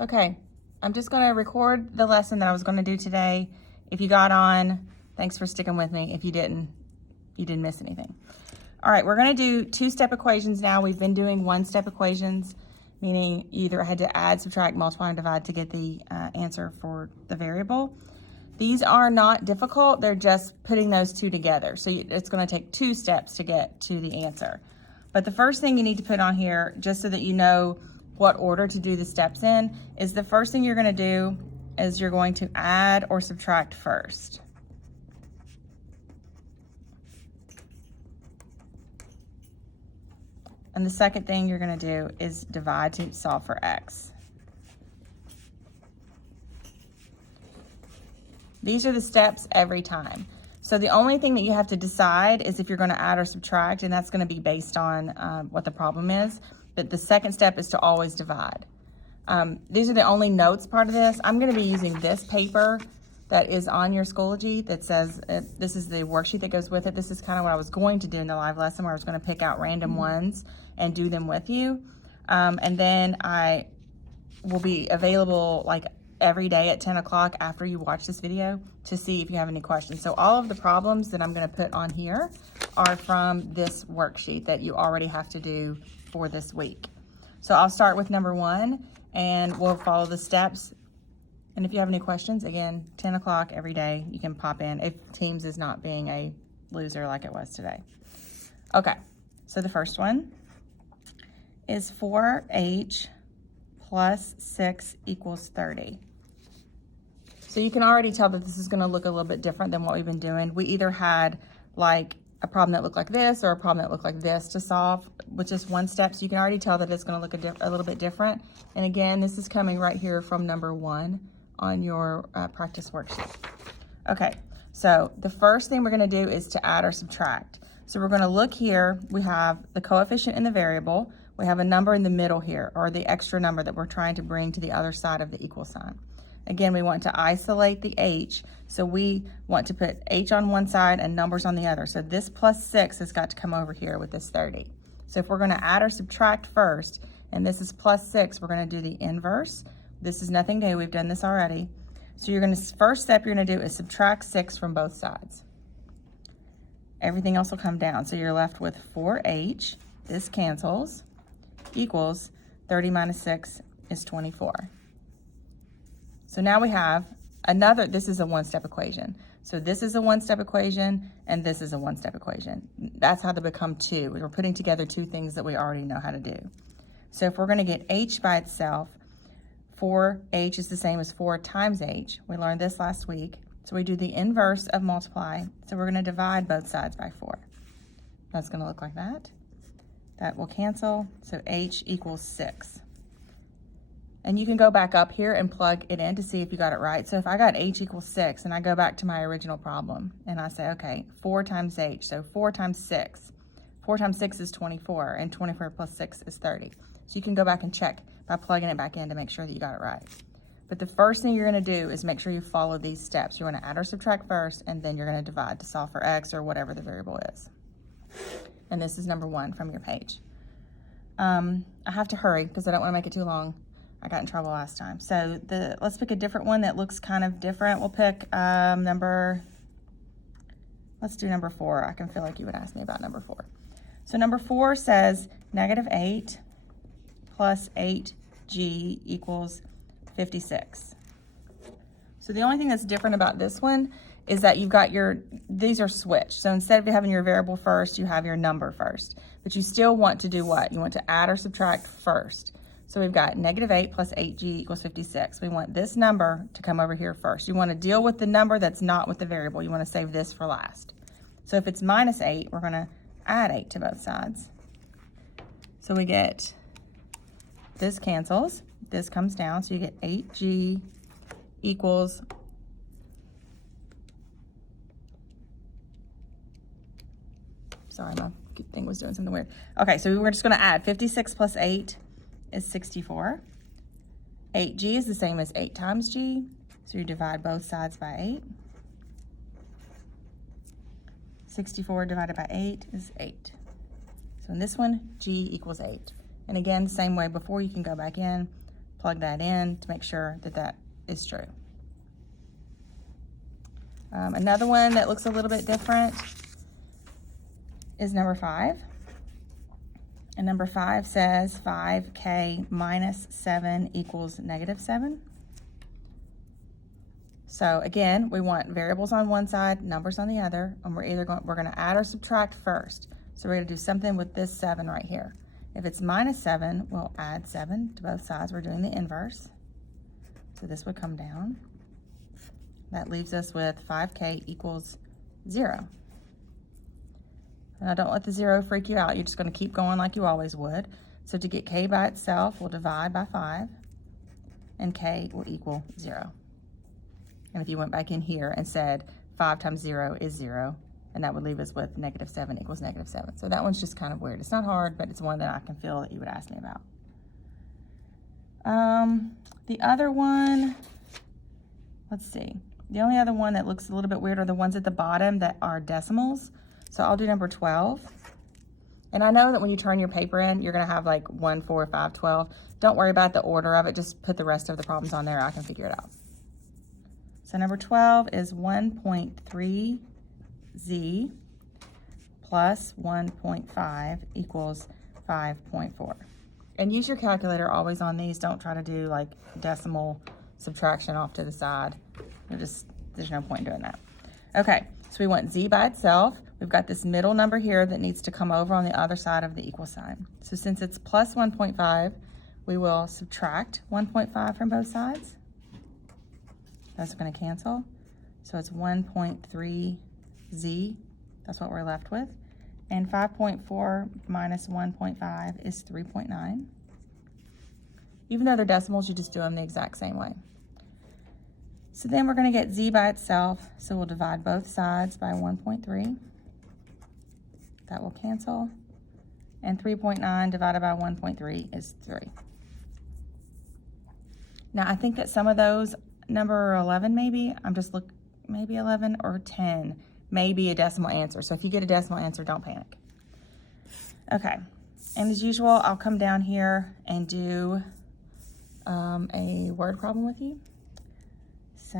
Okay, I'm just gonna record the lesson that I was gonna do today. If you got on, thanks for sticking with me. If you didn't miss anything. All right, we're gonna do two-step equations now. We've been doing one-step equations, meaning you either had to add, subtract, multiply, and divide to get the answer for the variable. These are not difficult, they're just putting those two together. So it's gonna take 2 steps to get to the answer. But the first thing you need to put on here, just so that you know what order to do the steps in, is the first thing you're gonna do is you're going to add or subtract first. And the second thing you're gonna do is divide to solve for x. These are the steps every time. So the only thing that you have to decide is if you're gonna add or subtract, and that's gonna be based on what the problem is. But the second step is to always divide. These are the only notes part of this. I'm gonna be using this paper that is on your Schoology that says, this is the worksheet that goes with it. This is kind of what I was going to do in the live lesson, where I was gonna pick out random ones and do them with you. And then I will be available like every day at 10 o'clock after you watch this video to see if you have any questions. So all of the problems that I'm gonna put on here are from this worksheet that you already have to do for this week. So I'll start with number 1 and we'll follow the steps. And if you have any questions, again, 10 o'clock every day, you can pop in if Teams is not being a loser like it was today. Okay, so the first one is 4h plus 6 equals 30. So you can already tell that this is gonna look a little bit different than what we've been doing. We either had like a problem that looked like this or a problem that looked like this to solve with just one step. So you can already tell that it's gonna look a little bit different. And again, this is coming right here from number 1 on your practice worksheet. Okay, so the first thing we're gonna do is to add or subtract. So we're gonna look here, we have the coefficient in the variable, we have a number in the middle here, or the extra number that we're trying to bring to the other side of the equal sign. Again, we want to isolate the h, so we want to put h on one side and numbers on the other. So this plus 6 has got to come over here with this 30. So if we're going to add or subtract first, and this is plus 6, we're going to do the inverse. This is nothing new, we've done this already. So you're going to, first step you're going to do is subtract 6 from both sides. Everything else will come down. So you're left with 4h, this cancels, equals 30 minus 6 is 24. So now we have another, this is a one-step equation. So this is a one-step equation, and this is a one-step equation. That's how they become 2. We're putting together 2 things that we already know how to do. So if we're gonna get h by itself, 4h is the same as 4 times h. We learned this last week. So we do the inverse of multiply. So we're gonna divide both sides by 4. That's gonna look like that. That will cancel, so h equals 6. And you can go back up here and plug it in to see if you got it right. So if I got h equals 6 and I go back to my original problem and I say, okay, 4 times h, so 4 times 6. 4 times 6 is 24, and 24 plus 6 is 30. So you can go back and check by plugging it back in to make sure that you got it right. But the first thing you're gonna do is make sure you follow these steps. You wanna add or subtract first, and then you're gonna divide to solve for x or whatever the variable is. And this is number 1 from your page. I have to hurry because I don't wanna make it too long. I got in trouble last time. So let's pick a different one that looks kind of different. We'll pick let's do number 4. I can feel like you would ask me about number 4. So number 4 says negative 8 plus 8g equals 56. So the only thing that's different about this one is that you've got these are switched. So instead of having your variable first, you have your number first. But you still want to do what? You want to add or subtract first. So we've got negative 8 plus 8g equals 56. We want this number to come over here first. You want to deal with the number that's not with the variable. You want to save this for last. So if it's minus 8, we're going to add 8 to both sides. So we get, this cancels, this comes down, so you get 8g equals, sorry, my thing was doing something weird. Okay, so we're just going to add 56 plus 8 is 64. 8g is the same as 8 times g, so you divide both sides by 8. 64 divided by 8 is 8. So in this one, g equals 8. And again, same way before, you can go back in, plug that in to make sure that that is true. Another one that looks a little bit different is number 5. And number 5 says 5k minus 7 equals negative 7. So again, we want variables on one side, numbers on the other, and we're going to add or subtract first. So we're going to do something with this 7 right here. If it's minus 7, we'll add 7 to both sides. We're doing the inverse. So this would come down. That leaves us with 5k equals 0. Now don't let the 0 freak you out. You're just going to keep going like you always would. So to get k by itself, we'll divide by 5, and k will equal 0. And if you went back in here and said 5 times 0 is 0, and that would leave us with negative 7 equals negative 7. So that one's just kind of weird. It's not hard, but it's one that I can feel that you would ask me about. The other one, let's see. The only other one that looks a little bit weird are the ones at the bottom that are decimals. So I'll do number 12. And I know that when you turn your paper in, you're going to have like 1, 4, 5, 12. Don't worry about the order of it. Just put the rest of the problems on there. I can figure it out. So number 12 is 1.3z plus 1.5 equals 5.4. And use your calculator always on these. Don't try to do like decimal subtraction off to the side. There's no point in doing that. Okay, so we want z by itself. We've got this middle number here that needs to come over on the other side of the equal sign. So since it's plus 1.5, we will subtract 1.5 from both sides. That's going to cancel. So it's 1.3z. That's what we're left with. And 5.4 minus 1.5 is 3.9. Even though they're decimals, you just do them the exact same way. So then we're going to get z by itself. So we'll divide both sides by 1.3. That will cancel. And 3.9 divided by 1.3 is 3. Now I think that some of those, number 11 maybe, maybe 11 or 10, may be a decimal answer. So if you get a decimal answer, don't panic. Okay, and as usual, I'll come down here and do a word problem with you. So